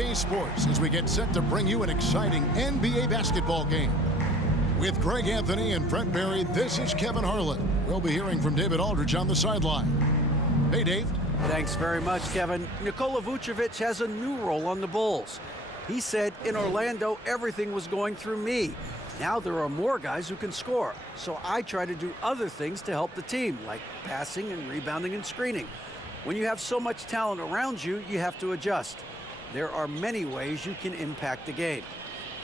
2K Sports as we get set to bring you an exciting NBA basketball game. With Greg Anthony and Brent Barry, this is Kevin Harlan. We'll be hearing from David Aldridge on the sideline. Hey, Dave. Thanks very much, Kevin. Nikola Vucevic has a new role on the Bulls. He said in Orlando everything was going through me. Now there are more guys who can score, so I try to do other things to help the team, like passing and rebounding and screening. When you have so much talent around you, you have to adjust. There are many ways you can impact the game.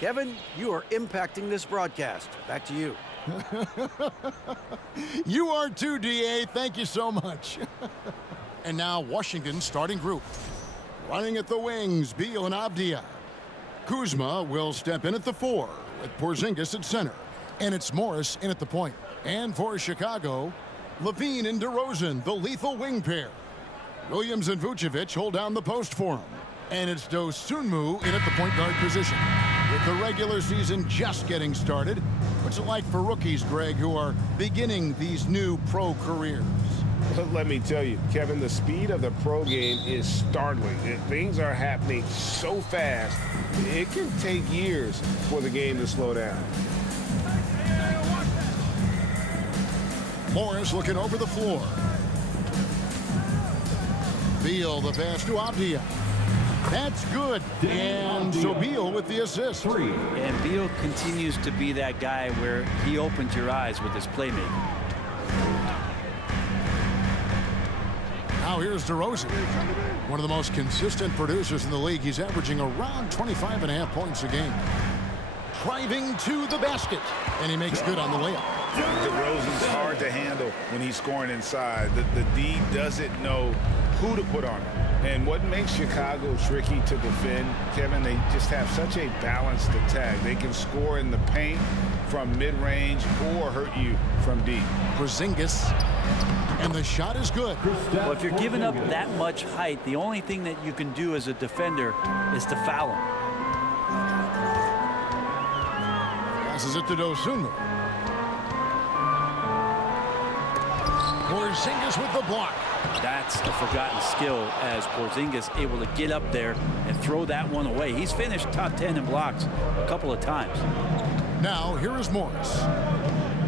Kevin, you are impacting this broadcast. Back to you. You are too, DA. Thank you so much. And now Washington's starting group. Running at the wings, Beal and Avdija. Kuzma will step in at the 4 with Porzingis at center. And it's Morris in at the point. And for Chicago, Levine and DeRozan, the lethal wing pair. Williams and Vucevic hold down the post for him. And it's Dosunmu in at the point guard position. With the regular season just getting started, what's it like for rookies, Greg, who are beginning these new pro careers? Let me tell you, Kevin, the speed of the pro game is startling. Things are happening so fast, it can take years for the game to slow down. Morris looking over the floor. Beal, the pass to Avdija. That's good. And so Beal with the assist. And Beal continues to be that guy where he opens your eyes with his playmaking. Now here's DeRozan, one of the most consistent producers in the league. He's averaging around 25.5 points a game. Driving to the basket, and he makes good on the layup. DeRozan's hard to handle when he's scoring inside. The D doesn't know who to put on him. And what makes Chicago tricky to defend, Kevin, they just have such a balanced attack. They can score in the paint from mid-range or hurt you from deep. Porzingis, and the shot is good. Well, if you're giving up that much height, the only thing that you can do as a defender is to foul him. Passes it to Dosunmu. Porzingis with the block. That's a forgotten skill as Porzingis able to get up there and throw that one away. He's finished top 10 in blocks a couple of times. Now here is Morris.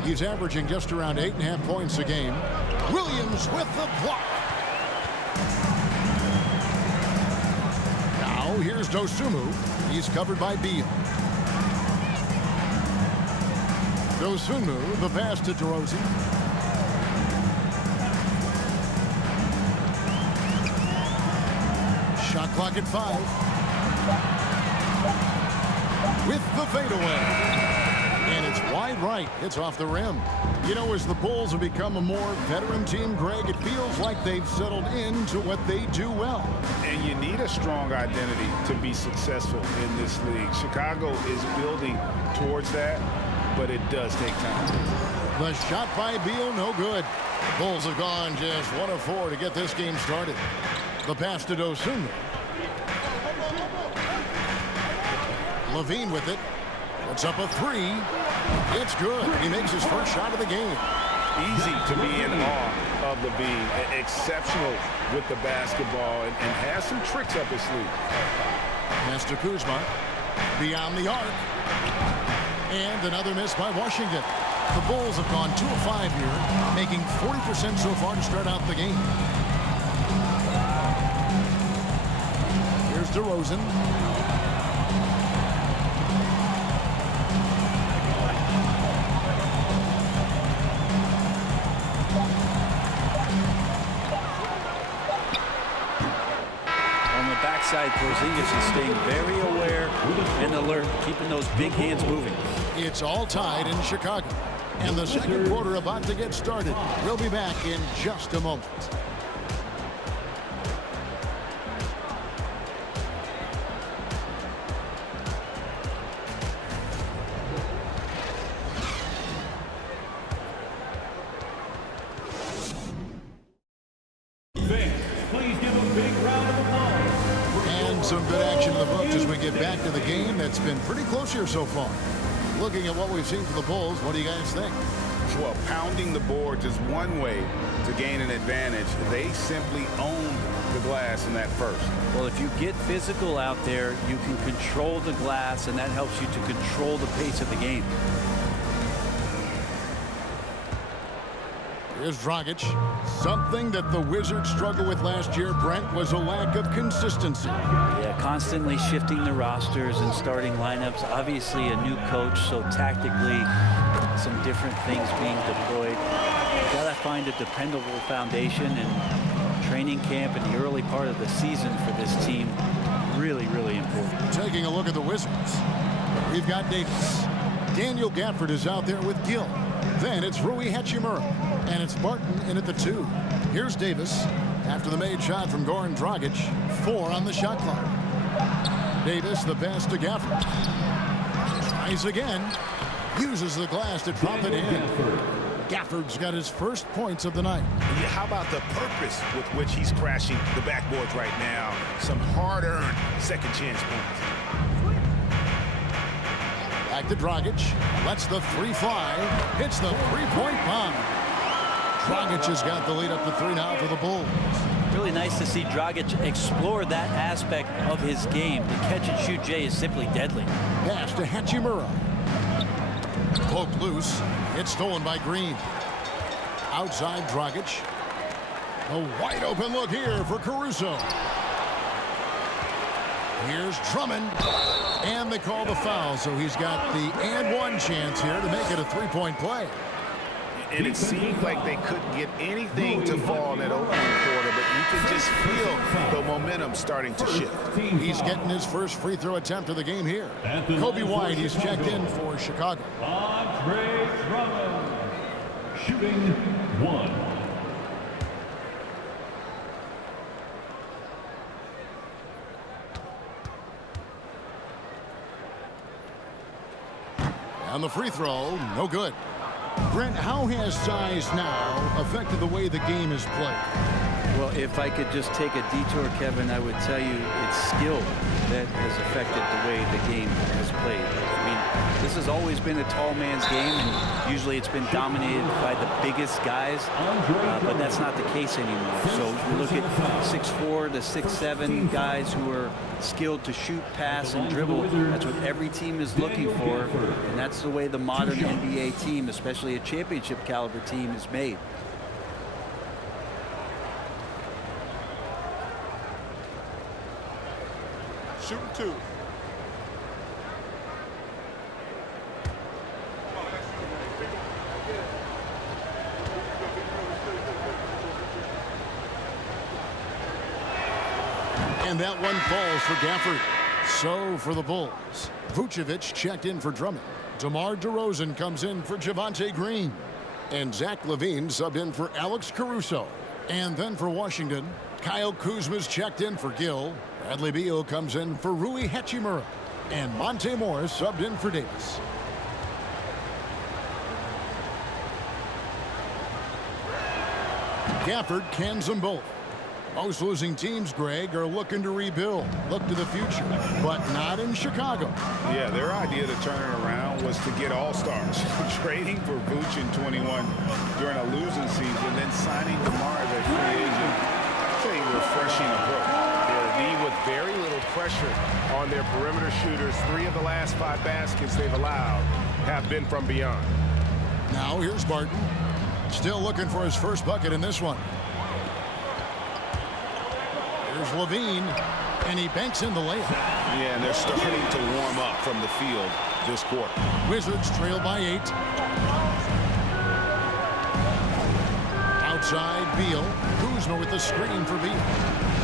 He's averaging just around 8.5 points a game. Williams with the block. Now here's Dosunmu. He's covered by Beal. Dosunmu, the pass to DeRozan. Shot clock at 5. With the fadeaway. And it's wide right. It's off the rim. You know, as the Bulls have become a more veteran team, Greg, it feels like they've settled into what they do well. And you need a strong identity to be successful in this league. Chicago is building towards that, but it does take time. The shot by Beal, no good. The Bulls have gone just 1 of 4 to get this game started. The pass to Dosunmu. Levine with it. Puts up a 3. It's good. He makes his first shot of the game. Easy to be in awe of Levine. Exceptional with the basketball and has some tricks up his sleeve. Pass to Kuzma. Beyond the arc. And another miss by Washington. The Bulls have gone 2 of 5 here, making 40% so far to start out the game. Here's DeRozan. Backside, Porzingis is staying very aware and alert, keeping those big hands moving. It's all tied in Chicago. And the second quarter about to get started. We'll be back in just a moment. Some good action in the books as we get back to the game that's been pretty close here so far. Looking at what we've seen from the Bulls, what do you guys think? Well, pounding the boards is one way to gain an advantage. They simply owned the glass in that first. Well, if you get physical out there, you can control the glass, and that helps you to control the pace of the game. Here's Dragic. Something that the Wizards struggled with last year, Brent, was a lack of consistency. Yeah, constantly shifting the rosters and starting lineups. Obviously a new coach, so tactically some different things being deployed. You gotta find a dependable foundation, and training camp in the early part of the season for this team, really, really important. Taking a look at the Wizards, we've got Davis. Daniel Gafford is out there with Gill. Then it's Rui Hachimura, and it's Barton in at the 2. Here's Davis after the made shot from Goran Dragic. 4 on the shot clock. Davis the pass to Gafford. Tries again. Uses the glass to drop it in. Gafford's got his first points of the night. Yeah, how about the purpose with which he's crashing the backboards right now? Some hard-earned second chance points. Back to Dragic. Lets the 3 fly. Hits the 3-point bomb. Dragic has got the lead up to 3 now for the Bulls. Really nice to see Dragic explore that aspect of his game. The catch-and-shoot J is simply deadly. Pass to Hachimura. Poked loose. It's stolen by Green. Outside Dragic. A wide open look here for Caruso. Here's Drummond. And they call the foul, so he's got the and one chance here to make it a 3-point play. And it seemed like they couldn't get anything to fall in that opening quarter, but you can just feel the momentum starting to shift. He's getting his first free throw attempt of the game here. Kobe White, he's checked in for Chicago. Andre Drummond, shooting 1. And the free throw, no good. Brent, how has size now affected the way the game is played? Well, if I could just take a detour, Kevin, I would tell you it's skill that has affected the way the game has played. I mean, this has always been a tall man's game, and usually it's been dominated by the biggest guys, but that's not the case anymore. So you look at 6'4" to 6'7" guys who are skilled to shoot, pass, and dribble. That's what every team is looking for, and that's the way the modern NBA team, especially a championship caliber team, is made. Shooting 2. And that one falls for Gafford. So for the Bulls, Vucevic checked in for Drummond. DeMar DeRozan comes in for Javonte Green. And Zach LaVine subbed in for Alex Caruso. And then for Washington, Kyle Kuzma's checked in for Gill. Bradley Beal comes in for Rui Hachimura. And Monte Morris subbed in for Davis. Gafford cans them both. Most losing teams, Greg, are looking to rebuild, look to the future, but not in Chicago. Yeah, their idea to turn it around was to get all-stars. Trading for Vooch in 21 during a losing season, then signing DeMar as a free agent. That's a refreshing approach. They'll lead with very little pressure on their perimeter shooters. 3 of the last 5 baskets they've allowed have been from beyond. Now here's Barton. Still looking for his first bucket in this one. Here's LaVine, and he banks in the layup. Yeah, and they're starting to warm up from the field this quarter. Wizards trail by 8. Outside, Beal. Kuzma with the screen for Beal.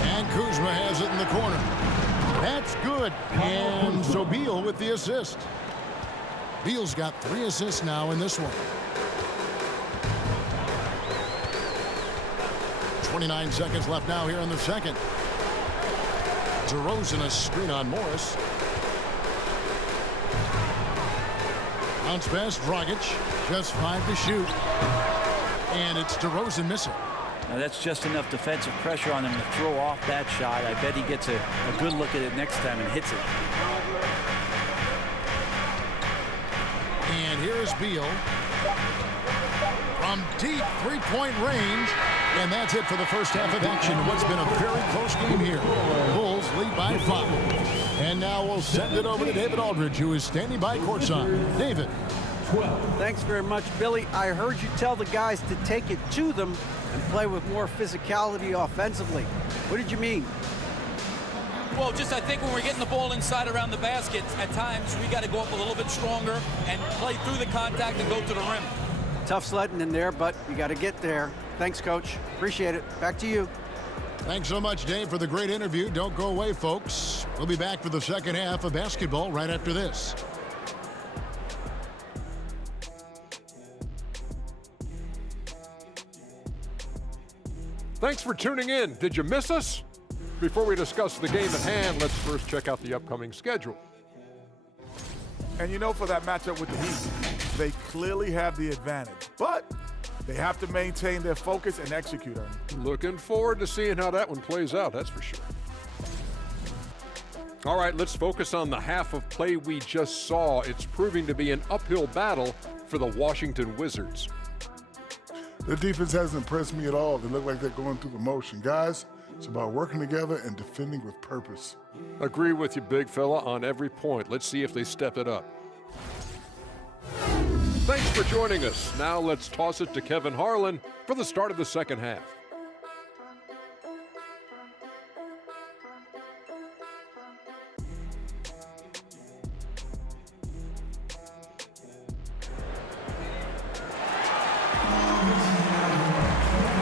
And Kuzma has it in the corner. That's good. And so Beal with the assist. Beal's got 3 assists now in this one. 29 seconds left now here in the second. DeRozan a screen on Morris. Bounce pass, Dragic. Just 5 to shoot. And it's DeRozan missing. Now that's just enough defensive pressure on him to throw off that shot. I bet he gets a good look at it next time and hits it. And here's Beal. from deep three-point range. And that's it for the first half of action. What's been a very close game here. Bulls lead by 5. And now we'll send it over to David Aldridge, who is standing by courtside. David. Thanks very much, Billy. I heard you tell the guys to take it to them and play with more physicality offensively. What did you mean? Well, just I think when we're getting the ball inside around the basket, at times we got to go up a little bit stronger and play through the contact and go to the rim. Tough sledding in there, but you got to get there. Thanks, Coach. Appreciate it. Back to you. Thanks so much, Dave, for the great interview. Don't go away, folks. We'll be back for the second half of basketball right after this. Thanks for tuning in. Did you miss us? Before we discuss the game at hand, let's first check out the upcoming schedule. And you know, for that matchup with the Heat, they clearly have the advantage, but they have to maintain their focus and execute on it. Looking forward to seeing how that one plays out, that's for sure. All right, let's focus on the half of play we just saw. It's proving to be an uphill battle for the Washington Wizards. The defense hasn't impressed me at all. They look like they're going through the motion. Guys, it's about working together and defending with purpose. Agree with you, big fella, on every point. Let's see if they step it up. Thanks for joining us. Now let's toss it to Kevin Harlan for the start of the second half.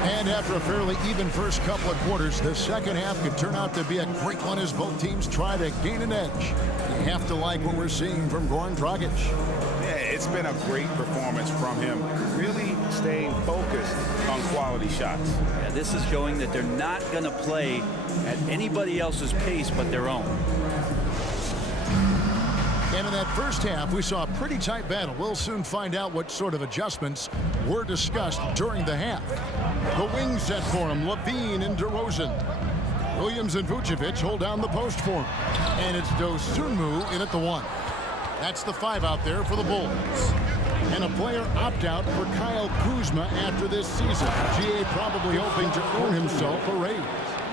And after a fairly even first couple of quarters, the second half could turn out to be a great one as both teams try to gain an edge. You have to like what we're seeing from Goran Dragic. Yeah, it's been a great performance from him, really staying focused on quality shots. Yeah, this is showing that they're not going to play at anybody else's pace but their own. And in that first half, we saw a pretty tight battle. We'll soon find out what sort of adjustments were discussed during the half. The wings set for him, Levine and DeRozan. Williams and Vucevic hold down the post for him. And it's Dosunmu in at the 1. That's the 5 out there for the Bulls. And a player opt-out for Kyle Kuzma after this season. GA probably hoping to earn himself a raise.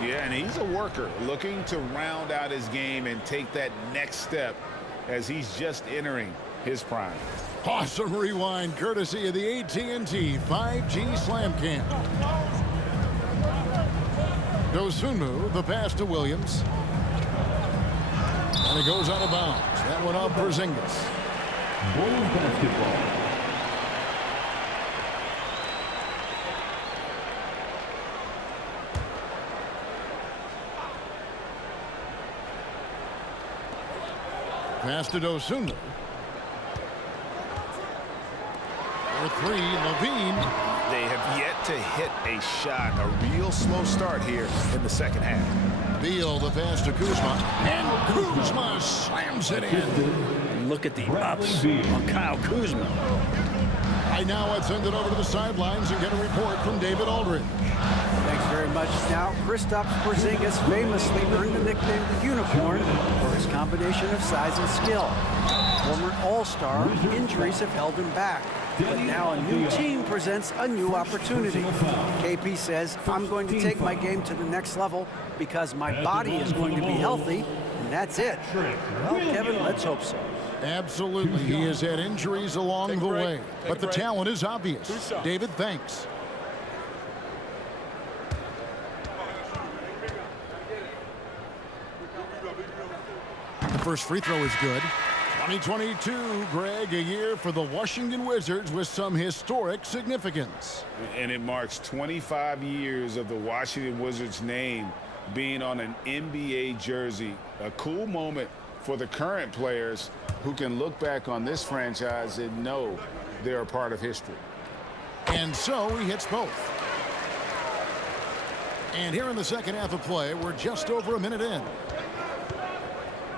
Yeah, and he's a worker, looking to round out his game and take that next step as he's just entering his prime. Awesome rewind courtesy of the AT&T 5G Slam Cam. Dosunmu, the pass to Williams. And it goes out of bounds. That one off Porzingis. Bulls basketball. Pass to Dosunmu. For 3, Levine. They have yet to hit a shot, a real slow start here in the second half. Beal, the pass to Kuzma. And Kuzma slams it in. And look at the ups on Kyle Kuzma. Right now, let's send it over to the sidelines and get a report from David Aldridge. Thanks very much. Now, Kristaps Porzingis famously earned the nickname the Unicorn for his combination of size and skill. Former All-Star, injuries have held him back. But now a new team presents a new opportunity. KP says, I'm going to take my game to the next level because my body is going to be healthy, and that's it. Well, Kevin, let's hope so. Absolutely. He has had injuries along the way, but the talent is obvious. David, thanks. The first free throw is good. 2022, Greg, a year for the Washington Wizards with some historic significance. And it marks 25 years of the Washington Wizards name being on an NBA jersey. A cool moment for the current players who can look back on this franchise and know they're a part of history. And so he hits both. And here in the second half of play, we're just over a minute in.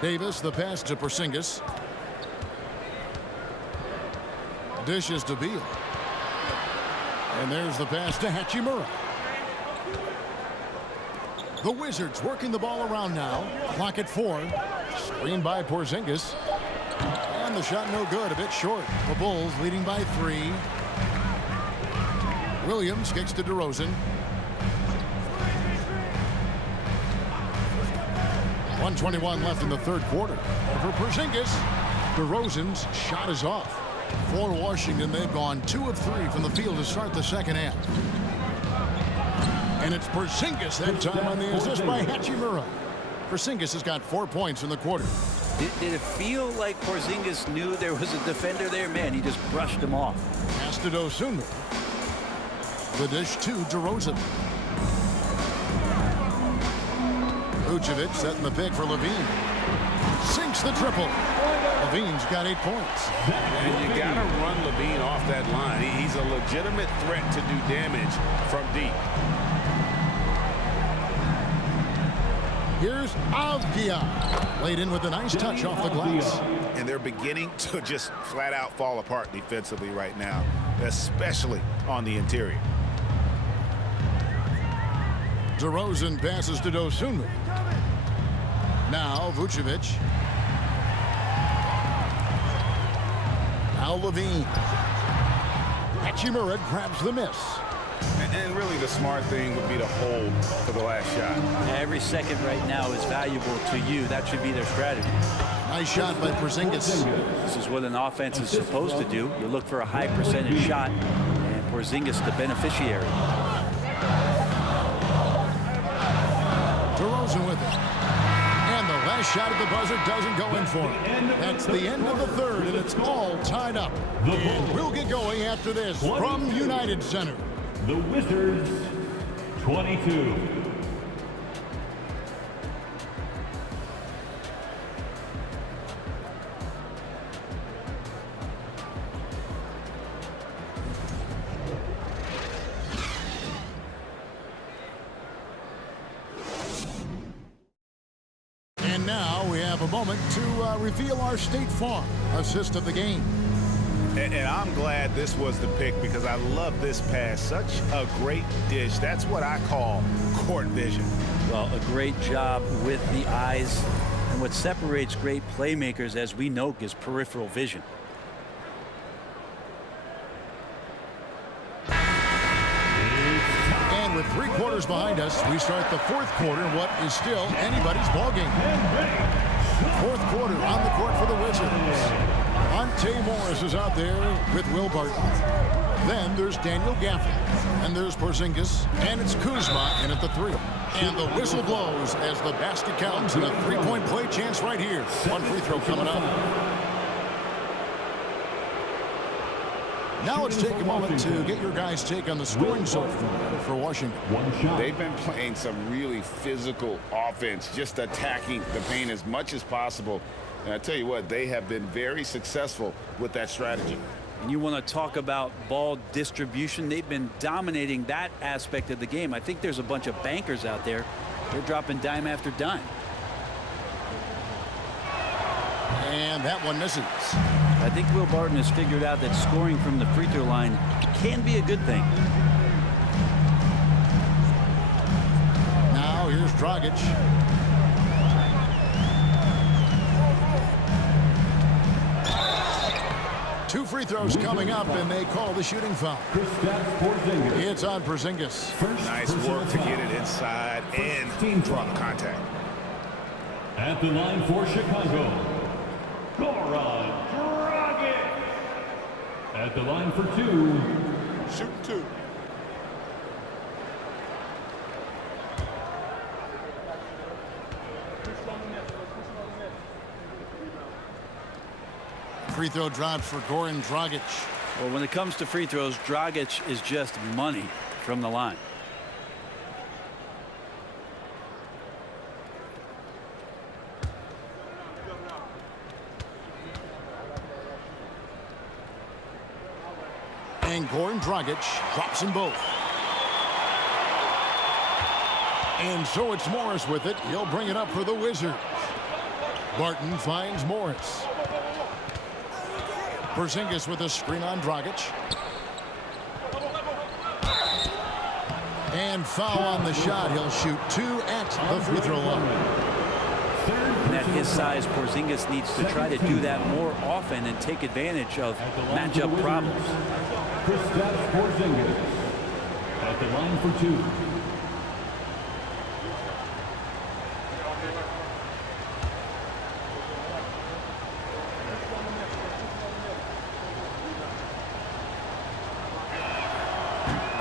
Davis, the pass to Porzingis. Dishes to Beal. And there's the pass to Hachimura. The Wizards working the ball around now. Clock at 4. Screen by Porzingis. And the shot no good, a bit short. The Bulls leading by 3. Williams kicks to DeRozan. 1:21 left in the third quarter. For Porzingis, DeRozan's shot is off. For Washington, they've gone 2 of 3 from the field to start the second half. And it's Porzingis that time on the assist by Hachimura. Porzingis has got 4 points in the quarter. Did it feel like Porzingis knew there was a defender there? Man, he just brushed him off. Pass to Dosunmu. The dish to DeRozan. Vucevic setting the pick for Levine. Sinks the triple. Levine's got 8 points. And you got to run Levine off that line. He's a legitimate threat to do damage from deep. Here's Avdia. Laid in with a nice touch off the glass. And they're beginning to just flat out fall apart defensively right now, especially on the interior. DeRozan passes to Dosunmu. Now Vucevic. Now Levine. Hachimura grabs the miss. And really the smart thing would be to hold for the last shot. Every second right now is valuable to you. That should be their strategy. Nice shot by Porzingis. This is what an offense is supposed to do. You look for a high percentage shot, and Porzingis the beneficiary. DeRozan with it. And the last shot at the buzzer doesn't go in for him. That's the end of the third, and it's all tied up. And we'll get going after this from United Center. The Wizards, 22. And now we have a moment to reveal our State Farm assist of the game. And I'm glad this was the pick because I love this pass. Such a great dish. That's what I call court vision. Well, a great job with the eyes. And what separates great playmakers, as we know, is peripheral vision. And with 3 quarters behind us, we start the fourth quarter in what is still anybody's ballgame. Fourth quarter on the court for the Wizards. Monte Morris is out there with Will Barton. Then there's Daniel Gafford. And there's Porzingis. And it's Kuzma in at the 3. And the whistle blows as the basket counts and a 3-point play chance right here. 1 free throw coming up. Now let's take a moment to get your guys' take on the scoring so far for Washington. They've been playing some really physical offense, just attacking the paint as much as possible. And I tell you what, they have been very successful with that strategy. And you want to talk about ball distribution. They've been dominating that aspect of the game. I think there's a bunch of bankers out there. They're dropping dime after dime. And that one misses. I think Will Barton has figured out that scoring from the free throw line can be a good thing. Now here's Dragic. Two free throws coming up, and they call the shooting foul. It's on Porzingis. Nice work to get it inside and drop contact. At the line for Chicago, Goran Dragic. At the line for 2. Shoot 2. Free throw drops for Goran Dragic. Well, when it comes to free throws, Dragic is just money from the line. And Goran Dragic drops them both. And so it's Morris with it. He'll bring it up for the Wizards. Barton finds Morris. Porzingis with a screen on Dragic. And foul on the shot. He'll shoot 2 at the free throw line. And at his size, Porzingis needs to try to do that more often and take advantage of matchup problems. Kristaps Porzingis. At the line for 2.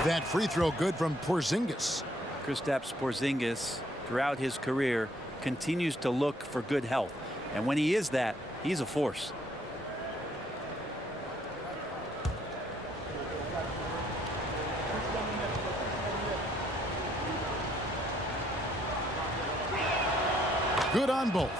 That free throw good from Porzingis. Kristaps Porzingis, throughout his career, continues to look for good health. And when he is that, he's a force. Good on both.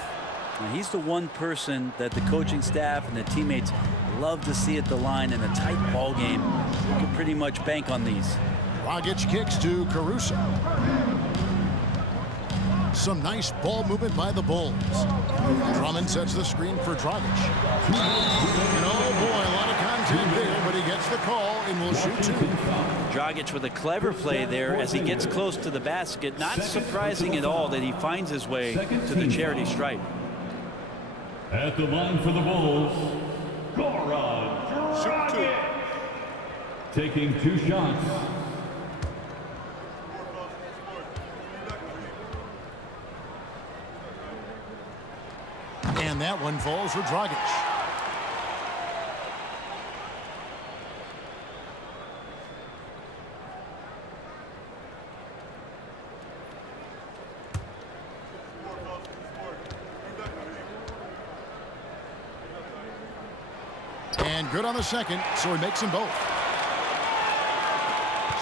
And he's the one person that the coaching staff and the teammates love to see at the line in a tight ball game. You can pretty much bank on these. Dragic kicks to Caruso. Some nice ball movement by the Bulls. Drummond sets the screen for Dragic. And oh boy, a lot of contact there, but he gets the call and will shoot 2. Dragic with a clever play there as he gets close to the basket. Not surprising at all that he finds his way to the charity stripe. At the line for the Bulls, Goran Dragic. Taking 2 shots. And that one falls for Dragic. And good on the second, so he makes them both.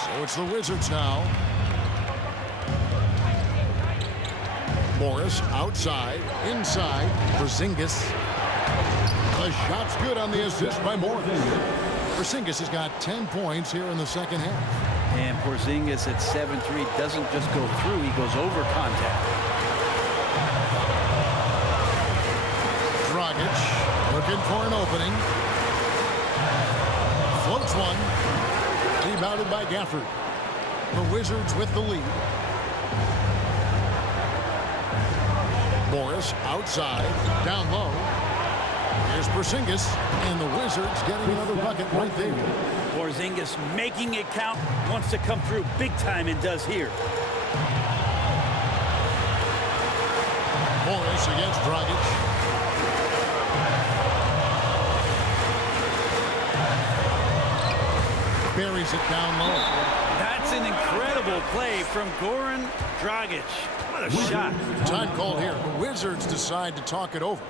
So it's the Wizards now. Morris outside, inside, Porzingis. The shot's good on the assist by Morris. Porzingis has got 10 points here in the second half. And Porzingis at 7'3" doesn't just go through, he goes over contact. Dragic looking for an opening. Floats one. Rebounded by Gafford. The Wizards with the lead. Morris outside, down low. Here's Porzingis, and the Wizards getting another bucket right there. Porzingis making it count, wants to come through big time and does here. Morris against Dragic. Buries it down low. That's an incredible play from Goran Dragic. What a shot. Time called here. The Wizards decide to talk it over.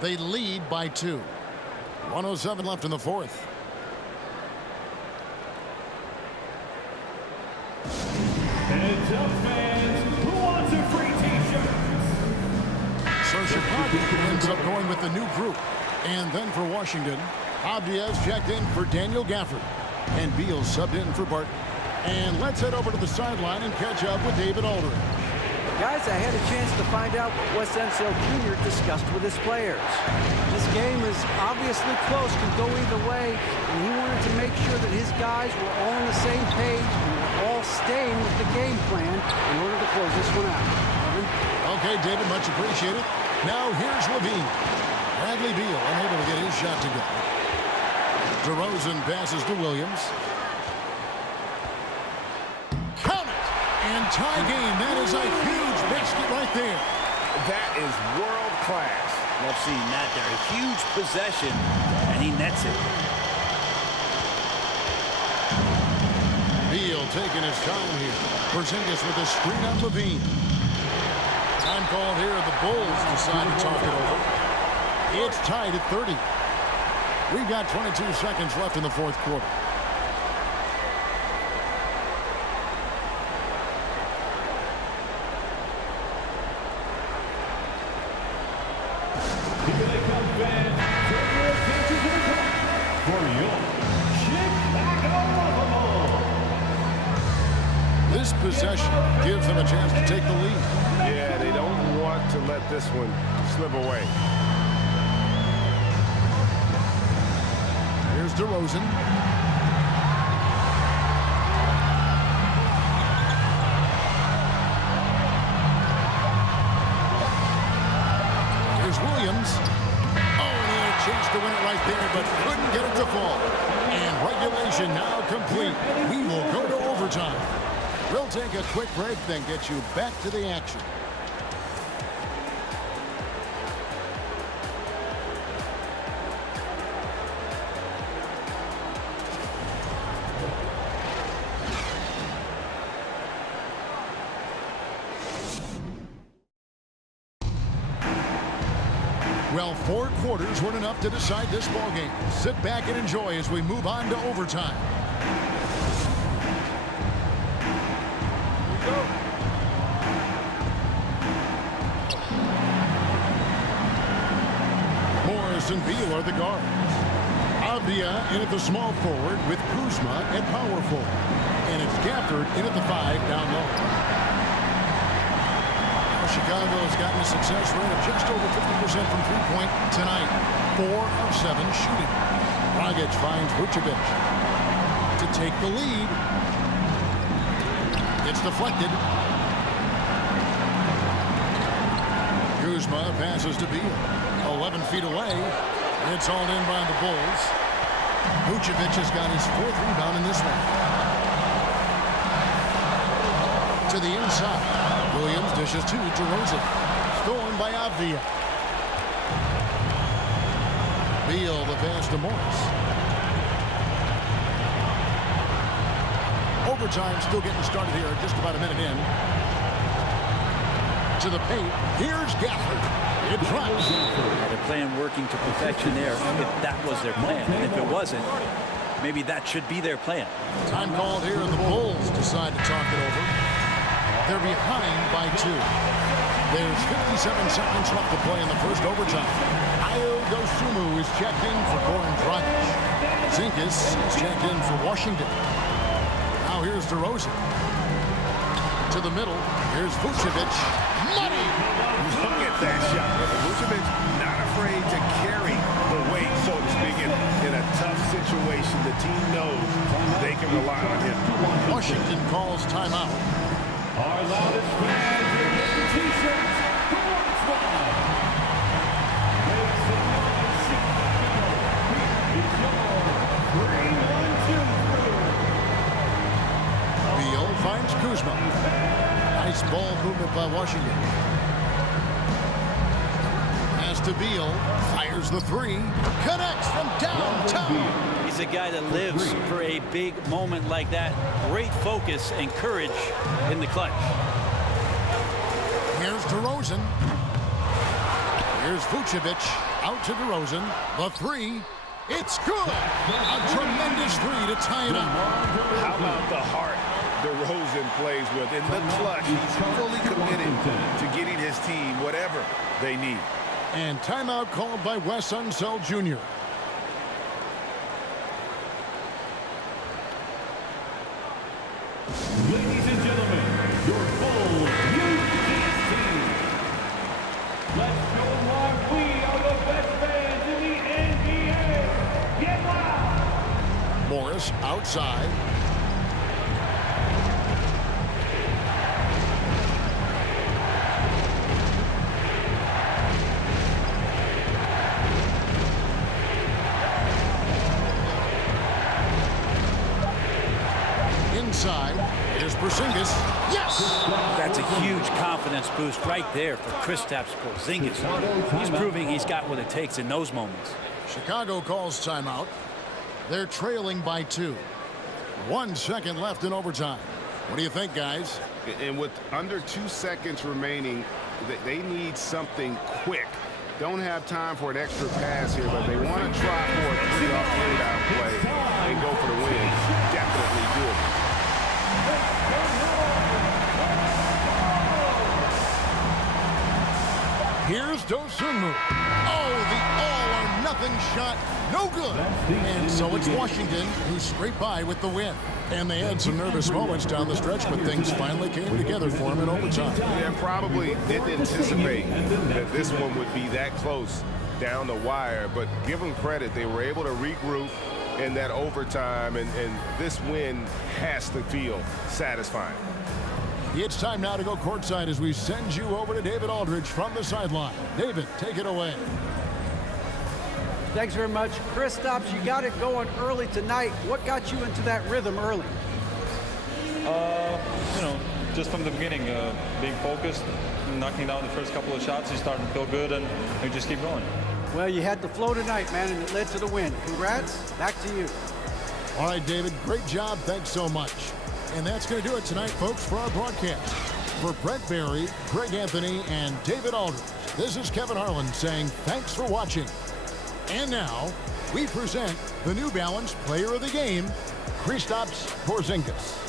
They lead by 2. 1:07 left in the fourth. Heads up, fans. Who wants a free t-shirt? So Chicago ends up going with the new group. And then for Washington, Abdias checked in for Daniel Gafford. And Beal subbed in for Barton. And let's head over to the sideline and catch up with David Aldridge. Guys, I had a chance to find out what Wes Unseld Jr. discussed with his players. This game is obviously close, can go either way, and he wanted to make sure that his guys were all on the same page and were all staying with the game plan in order to close this one out. Okay, David, much appreciated. Now here's Levine. Bradley Beal unable to get his shot to go. DeRozan passes to Williams. Count it! And tie game. That is a huge basket right there. That is world class. Love seeing that there. A huge possession, and he nets it. Beal taking his time here. Porzingis with a screen on Levine. Time called here. The Bulls decide to talk it over. It's tied at 30. We've got 22 seconds left in the fourth quarter. Here they come, fans. Turn your attention to the top for your Chicago Bulls. This possession gives them a chance to take the lead. Yeah, they don't want to let this one slip away. Here's DeRozan. Here's Williams. Oh, and a chance chance to win it right there, but couldn't get it to fall. And regulation now complete. We will go to overtime. We'll take a quick break, then get you back to the action. Well, 4 quarters weren't enough to decide this ball game. Sit back and enjoy as we move on to overtime. Morris and Beal are the guards. Avdia in at the small forward with Kuzma at power forward. And it's Gafford in at the 5 down low. Chicago's gotten a success rate of just over 50% from three-point tonight. 4 of 7 shooting. Dragic finds Vucevic to take the lead. It's deflected. Kuzma passes to Beal. 11 feet away. It's hauled in by the Bulls. Vucevic has got his 4th rebound in this one. To the inside. Williams dishes to DeRozan. Stolen by Avdia. Beal the pass to Morris. Overtime still getting started here, just about a minute in. To the paint. Here's Gafford. It drops. Their plan working to perfection there, if that was their plan. And if it wasn't, maybe that should be their plan. Time called here, and the Bulls decide to talk it over. They're behind by 2. There's 57 seconds left to play in the first overtime. Ayo Dosunmu is checked in for Goran Dragic. Zinkas is checked in for Washington. Now here's DeRozan. To the middle. Here's Vucevic. Money! Look at that shot. Vucevic not afraid to carry the weight, so to speak, in a tough situation. The team knows they can rely on him. Washington calls timeout. Our loudest fans in the T-shirts, the Orange One. Make some noise, Chicago. It's your 3-1-2 crew. Beal finds Kuzma. Nice ball movement by Washington. Pass to Beal. Fires the 3. Connects from downtown. He's a guy that lives for a big moment like that. Great focus and courage in the clutch. Here's DeRozan. Here's Vucevic. Out to DeRozan. The 3. It's good. A tremendous 3 to tie it up. How about the heart DeRozan plays with? In the clutch, he's fully committed to getting his team whatever they need. And timeout called by Wes Unseld Jr. Ladies and gentlemen, your full UT team. Let's show why we are the best fans in the NBA. Get loud! Morris outside. Inside, here's Porzingis. Yes! That's a huge confidence boost right there for Kristaps Porzingis. He's proving he's got what it takes in those moments. Chicago calls timeout. They're trailing by 2. 1 second left in overtime. What do you think, guys? And with under 2 seconds remaining, they need something quick. Don't have time for an extra pass here, but they want to try for a 3-off inbound play and go for the win. Definitely do it. Here's Dosunmu. Oh, the all-or-nothing shot. No good. And so it's Washington who scraped by with the win. And they had some nervous moments down the stretch, but things finally came together for them in overtime. Yeah, probably didn't anticipate that this one would be that close down the wire, but give them credit. They were able to regroup in that overtime, and this win has to feel satisfying. It's time now to go courtside as we send you over to David Aldridge from the sideline. David, take it away. Thanks very much. Kristaps, you got it going early tonight. What got you into that rhythm early? Just from the beginning, being focused, knocking down the first couple of shots, you start to feel good, and you just keep going. Well, you had the flow tonight, man, and it led to the win. Congrats. Back to you. All right, David, great job. Thanks so much. And that's going to do it tonight, folks, for our broadcast. For Brent Barry, Greg Anthony, and David Aldridge, this is Kevin Harlan saying thanks for watching. And now, we present the New Balance Player of the Game, Kristaps Porzingis.